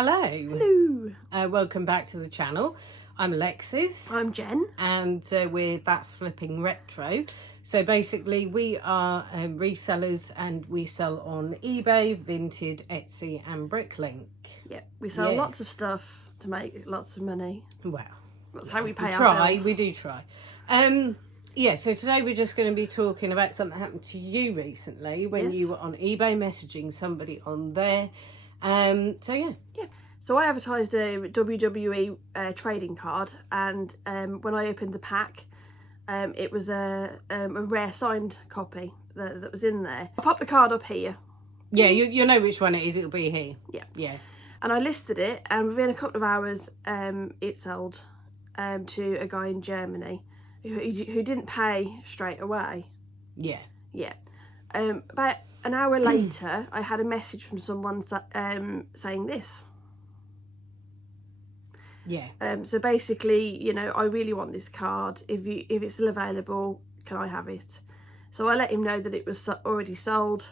Hello. Hello. Welcome back to the channel. I'm Alexis. I'm Jen. And we're That's Flipping Retro. So basically we are resellers and we sell on eBay, Vinted, Etsy and Bricklink. Yeah, we sell lots of stuff to make lots of money. Well, that's how we pay our bills. We do try. Yeah, so today we're just going to be talking about something that happened to you recently when you were on eBay messaging somebody on there. So I advertised a WWE trading card, and when I opened the pack, it was a rare signed copy that was in there. I'll pop the card up here. Yeah, you know which one it is. It'll be here. Yeah. And I listed it, and within a couple of hours, it sold to a guy in Germany who didn't pay straight away. Yeah. About an hour later, I had a message from someone saying this. Yeah. So basically, you know, I really want this card. If it's still available, can I have it? So I let him know that it was already sold,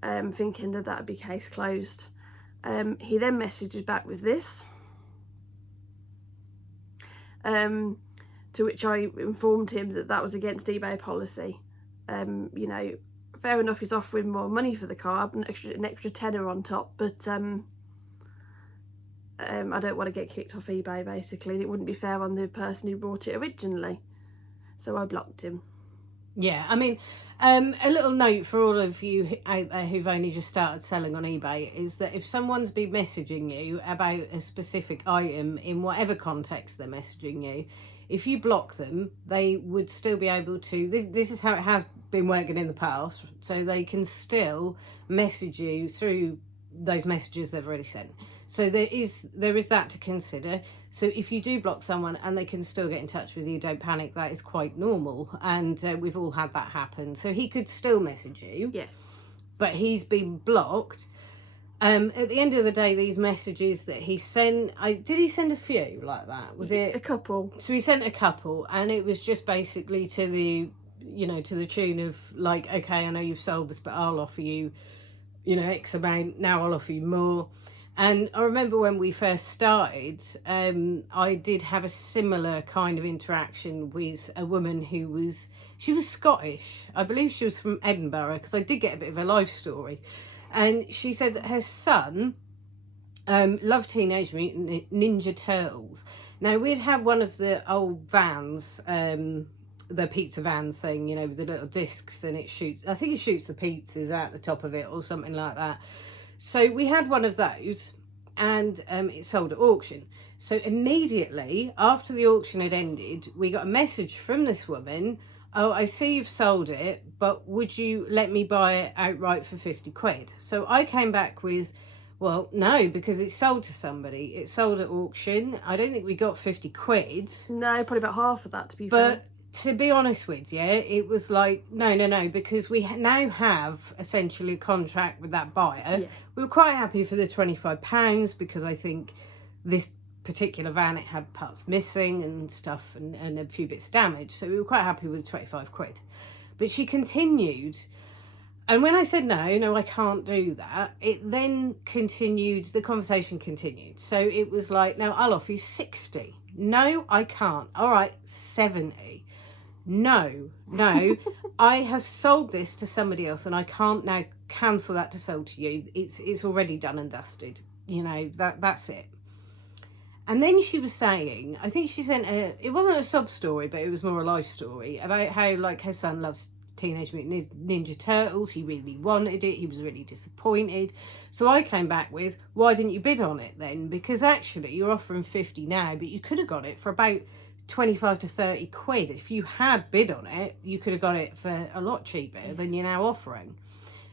thinking that would be case closed. He then messages back with this, to which I informed him that was against eBay policy. You know, fair enough, he's offering more money for the card, an extra tenner on top, but I don't want to get kicked off eBay, basically. It wouldn't be fair on the person who bought it originally. So I blocked him. Yeah, I mean, a little note for all of you out there who've only just started selling on eBay is that if someone's been messaging you about a specific item in whatever context they're messaging you, if you block them, they would still be able to, this is how it has been working in the past, so they can still message you through those messages they've already sent. So there is that to consider. So if you do block someone and they can still get in touch with you, don't panic. That is quite normal, and we've all had that happen. So he could still message you, but he's been blocked. At the end of the day, these messages that he sent, did he send a few like that? Was it a couple? So he sent a couple, and it was just basically to the tune of like, okay, I know you've sold this, but I'll offer you, X amount. Now I'll offer you more. And I remember when we first started, I did have a similar kind of interaction with a woman she was Scottish. I believe she was from Edinburgh, because I did get a bit of a life story. And she said that her son loved Teenage Mutant Ninja Turtles. Now, we'd had one of the old vans, the pizza van thing, with the little discs, and it shoots the pizzas out the top of it or something like that. So we had one of those, and it sold at auction. So immediately after the auction had ended, we got a message from this woman. Oh, I see you've sold it, but would you let me buy it outright for 50 quid? So I came back with, well, no, because it's sold to somebody. It sold at auction. I don't think we got 50 quid. No, probably about half of that, to be fair. But to be honest with you, it was like, no, because we now have essentially a contract with that buyer. Yeah. We were quite happy for the £25 because I think this particular van, it had parts missing and stuff and a few bits damaged. So we were quite happy with the 25 quid. But she continued. And when I said, no, I can't do that, it then continued, the conversation continued. So it was like, no, I'll offer you 60. No, I can't. All right, 70. No, I have sold this to somebody else and I can't now cancel that to sell to you. It's already done and dusted. That's it. And then she was saying, I think she sent it wasn't a sob story, but it was more a life story about how like her son loves Teenage Mutant Ninja Turtles. He really wanted it. He was really disappointed. So I came back with, why didn't you bid on it then? Because actually you're offering 50 now, but you could have got it for about 25 to 30 quid. If you had bid on it, you could have got it for a lot cheaper than you're now offering.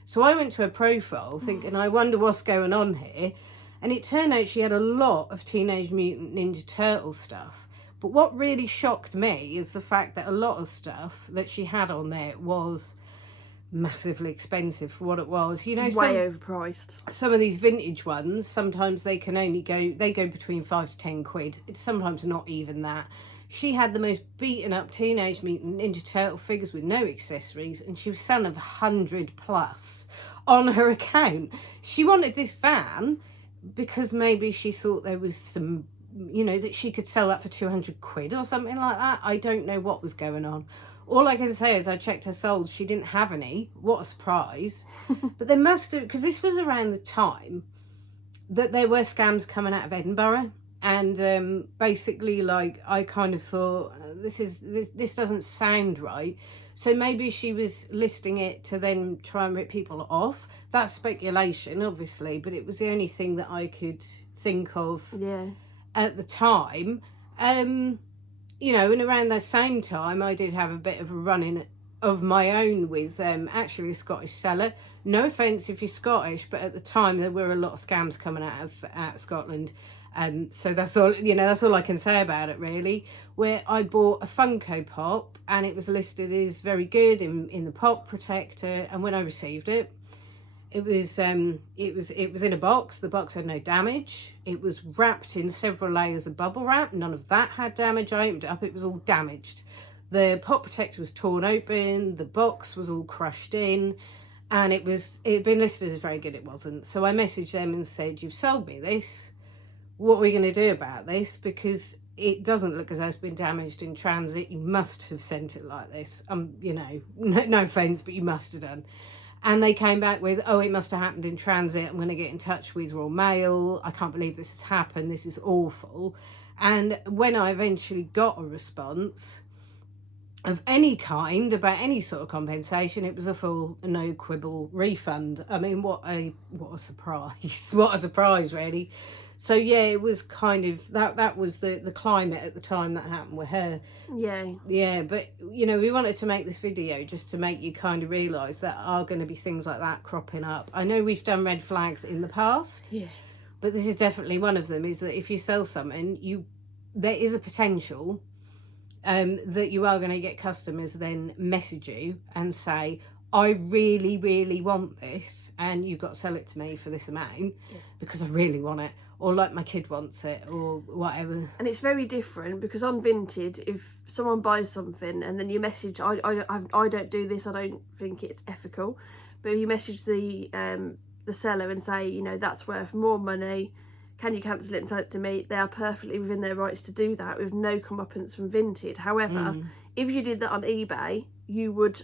So I went to her profile thinking, I wonder what's going on here. And it turned out she had a lot of Teenage Mutant Ninja Turtles stuff. But what really shocked me is the fact that a lot of stuff that she had on there was massively expensive for what it was. Way overpriced. Some of these vintage ones, sometimes they go between 5 to 10 quid. It's sometimes not even that. She had the most beaten up Teenage Mutant Ninja Turtle figures with no accessories, and she was selling of 100 plus on her account. She wanted this van because maybe she thought there was some, you know, that she could sell that for 200 quid or something like that. I don't know what was going on. All I can say is I checked her sold. She didn't have any. What a surprise. But they must have, because this was around the time that there were scams coming out of Edinburgh. And basically, like, I kind of thought, this doesn't sound right. So maybe she was listing it to then try and rip people off. That's speculation, obviously, but it was the only thing that I could think of at the time. You know, and around the same time, I did have a bit of a run-in of my own with actually a Scottish seller. No offence if you're Scottish, but at the time there were a lot of scams coming out of Scotland. So that's all, you know, that's all I can say about it really. Where I bought a Funko Pop and it was listed as very good in the pop protector, and when I received it, it was in a box. The box had no damage. It was wrapped in several layers of bubble wrap. None of that had damage. I opened it up, it was all damaged. The pop protector was torn open, the box was all crushed in, and it had been listed as very good. It wasn't. So I messaged them and said, "You've sold me this. What are we going to do about this? Because it doesn't look as though it's been damaged in transit. You must have sent it like this. You know, no offence, but you must have done." And they came back with, "Oh, it must have happened in transit. I'm going to get in touch with Royal Mail. I can't believe this has happened. This is awful." And when I eventually got a response of any kind about any sort of compensation, it was a full no quibble refund. I mean, what a surprise. What a surprise, really. So yeah, it was kind of that was the climate at the time that happened with her. Yeah, but you know, we wanted to make this video just to make you kind of realise that are going to be things like that cropping up. I know we've done red flags in the past, but this is definitely one of them, is that if you sell something, there is a potential that you are going to get customers then message you and say, "I really, really want this, and you've got to sell it to me for this amount because I really want it," or like my kid wants it, or whatever. And it's very different because on Vinted, if someone buys something and then you message, I don't do this, I don't think it's ethical, but if you message the seller and say, you know, that's worth more money, can you cancel it and sell it to me? They are perfectly within their rights to do that with no comeuppance from Vinted. However, if you did that on eBay, you would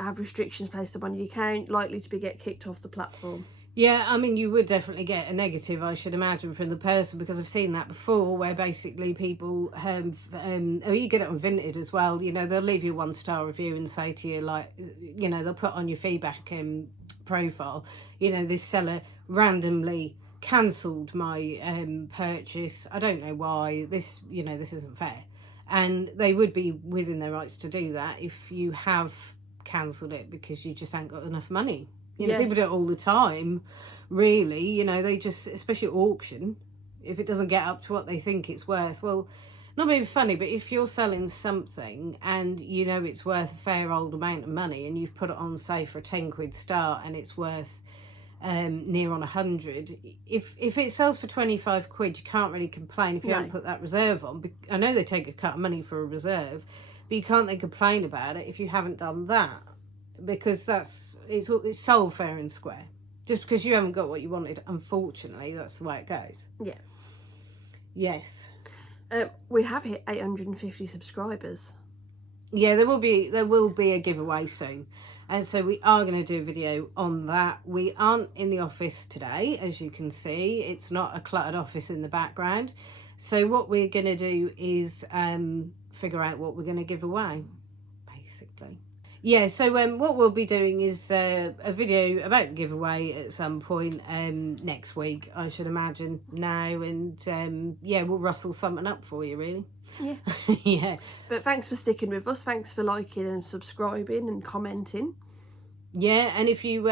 have restrictions placed upon your account, likely to get kicked off the platform. Yeah, I mean, you would definitely get a negative, I should imagine, from the person, because I've seen that before, where basically people have, you get it on Vinted as well, you know, they'll leave you 1-star review and say to you, like, you know, they'll put on your feedback profile, you know, this seller randomly cancelled my purchase. I don't know why. This, you know, this isn't fair. And they would be within their rights to do that if you have cancelled it because you just ain't got enough money. You know, people do it all the time, really. You know, they just, especially at auction, if it doesn't get up to what they think it's worth, well, not being funny, but if you're selling something and you know it's worth a fair old amount of money and you've put it on, say, for a 10 quid start and it's worth near on 100, if it sells for 25 quid, you can't really complain if you haven't put that reserve on. I know they take a cut of money for a reserve, but you can't then complain about it if you haven't done that. Because it's sold fair and square. Just because you haven't got what you wanted, unfortunately, that's the way it goes. Yeah. Yes. We have hit 850 subscribers. Yeah, there will be a giveaway soon, and so we are going to do a video on that. We aren't in the office today, as you can see. It's not a cluttered office in the background. So what we're going to do is figure out what we're going to give away, basically. Yeah, so what we'll be doing is a video about the giveaway at some point next week, I should imagine now, and yeah, we'll rustle something up for you, really. Yeah. Yeah. But thanks for sticking with us. Thanks for liking and subscribing and commenting. Yeah, and if you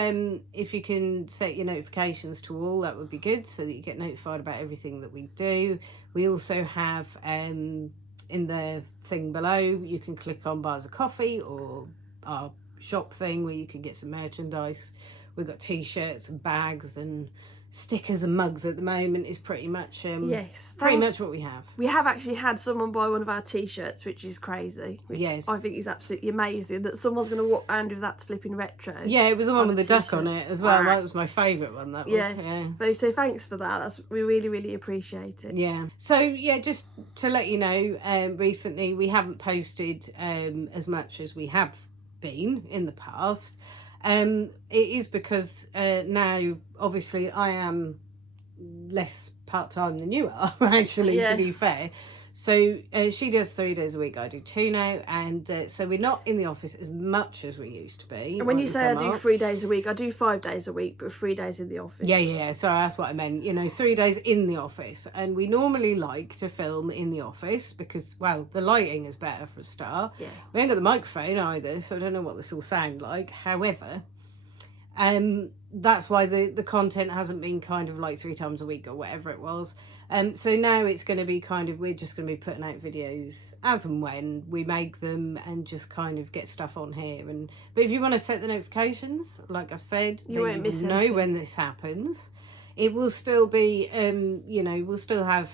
can set your notifications to all, that would be good, so that you get notified about everything that we do. We also have in the thing below, you can click on Bars of Coffee or our shop thing where you can get some merchandise. We've got t-shirts and bags and stickers and mugs at the moment is pretty much yes, pretty much what we have. We have actually had someone buy one of our t-shirts, which is crazy. Which Yes. I think is absolutely amazing that someone's going to walk around with that flipping retro. Yeah, it was the one with the duck t-shirt. on it as well. That was my favourite one. That was. Yeah. So thanks for that. We really, really appreciate it. Yeah. So yeah, just to let you know, recently we haven't posted as much as we have been in the past. It is because now, obviously, I am less part-time than you are, actually, to be fair. So she does 3 days a week, I do 2 now, and so we're not in the office as much as we used to be. And when you say I do 3 days a week, I do 5 days a week, but 3 days in the office. Yeah, so that's what I meant, 3 days in the office, and we normally like to film in the office because, well, the lighting is better for a start. Yeah. We ain't got the microphone either, so I don't know what this will sound like. However, that's why the content hasn't been kind of like 3 times a week or whatever it was. So now it's going to be kind of, we're just going to be putting out videos as and when we make them and just kind of get stuff on here. But if you want to set the notifications, like I've said, you won't miss know anything. when this happens. It will still be, we'll still have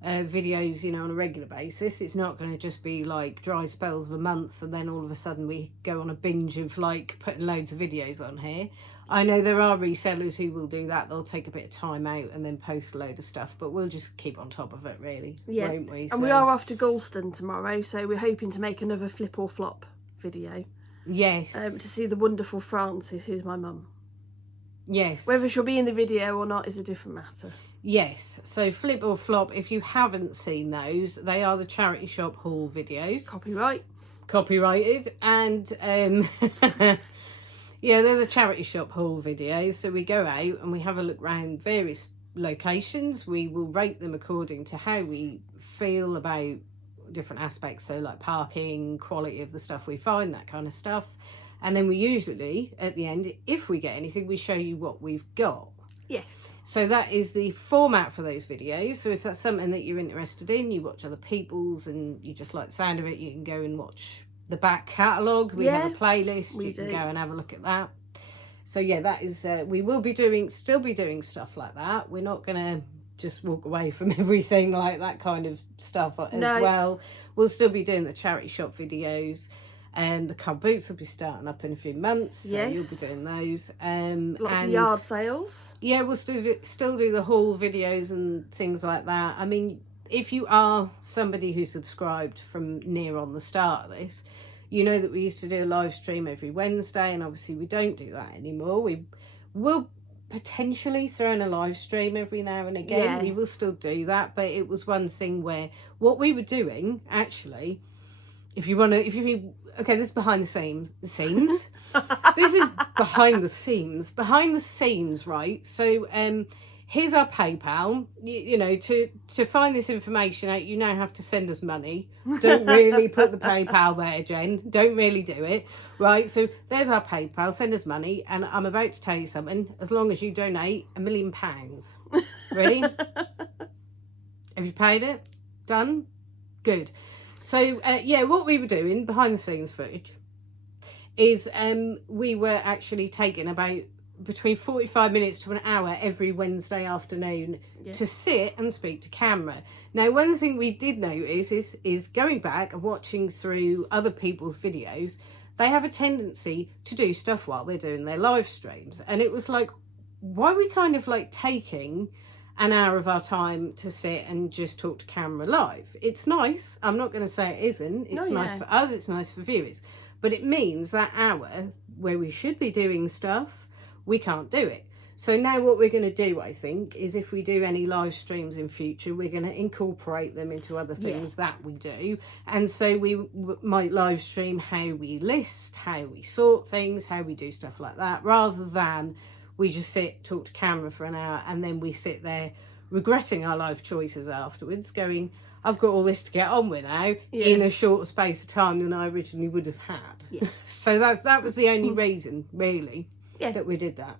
videos, on a regular basis. It's not going to just be like dry spells of a month and then all of a sudden we go on a binge of like putting loads of videos on here. I know there are resellers who will do that. They'll take a bit of time out and then post a load of stuff, but we'll just keep on top of it, really, won't we? And we are off to Galston tomorrow, so we're hoping to make another flip or flop video. Yes. To see the wonderful Frances, who's my mum. Yes. Whether she'll be in the video or not is a different matter. Yes. So flip or flop, if you haven't seen those, they are the charity shop haul videos. Copyrighted. And yeah, they're the charity shop haul videos. So we go out and we have a look around various locations. We will rate them according to how we feel about different aspects. So like parking, quality of the stuff we find, that kind of stuff. And then we usually, at the end, if we get anything, we show you what we've got. Yes. So that is the format for those videos. So if that's something that you're interested in, you watch other people's and you just like the sound of it, you can go and watch the back catalogue. We have a playlist. You can go and have a look at that. So yeah, that is, we will be still be doing stuff like that. We're not going to just walk away from everything like that kind of stuff as well. We'll still be doing the charity shop videos. The car boots will be starting up in a few months, so you'll be doing those. Lots of yard sales. Yeah, we'll still do the haul videos and things like that. I mean, if you are somebody who subscribed from near on the start of this, you know that we used to do a live stream every Wednesday, and obviously we don't do that anymore. We will potentially throw in a live stream every now and again. Yeah. We will still do that, but it was one thing where what we were doing, actually, okay, this is behind the scenes. This is behind the scenes, right? So, here's our PayPal. To find this information out, you now have to send us money. Don't really put the PayPal there, Jen. Don't really do it, right? So there's our PayPal. Send us money, and I'm about to tell you something. As long as you donate £1 million, ready? Have you paid it? Done? Good. So, what we were doing, behind the scenes footage, is we were actually taking about between 45 minutes to an hour every Wednesday afternoon to sit and speak to camera. Now, one thing we did notice is going back and watching through other people's videos, they have a tendency to do stuff while they're doing their live streams. And it was like, why are we kind of like taking an hour of our time to sit and just talk to camera live? It's nice. I'm not going to say it isn't. It's nice for us. It's nice for viewers. But it means that hour where we should be doing stuff, we can't do it. So now what we're going to do, I think, is if we do any live streams in future, we're going to incorporate them into other things that we do. And so we might live stream how we list, how we sort things, how we do stuff like that, rather than we just talk to camera for an hour, and then we sit there regretting our life choices afterwards, going, I've got all this to get on with now in a shorter space of time than I originally would have had. Yeah. So that was the only reason, really, that we did that.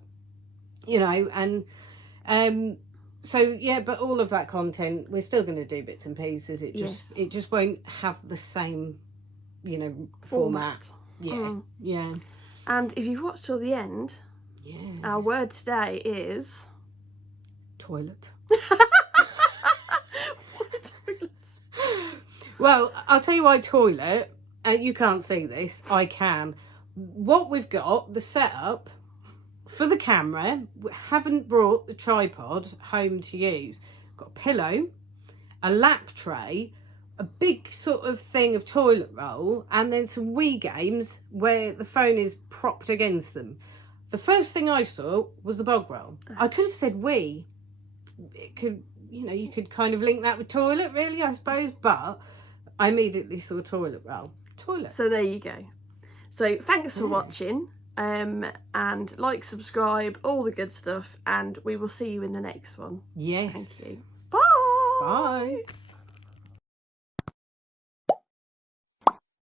But all of that content, we're still going to do bits and pieces. It just won't have the same, format. Yeah. And if you've watched till the end, our word today is toilet. What a toilet. Well, I'll tell you why toilet. You can't see this. I can. What we've got, the setup for the camera, we haven't brought the tripod home to use. Got a pillow, a lap tray, a big sort of thing of toilet roll, and then some Wii games where the phone is propped against them. The first thing I saw was the bog roll. I could have said Wii. It could, you could kind of link that with toilet, really, I suppose, but I immediately saw toilet roll. Toilet. So there you go. So thanks for watching, and like, subscribe, all the good stuff, and we will see you in the next one. Yes. Thank you. Bye. Bye.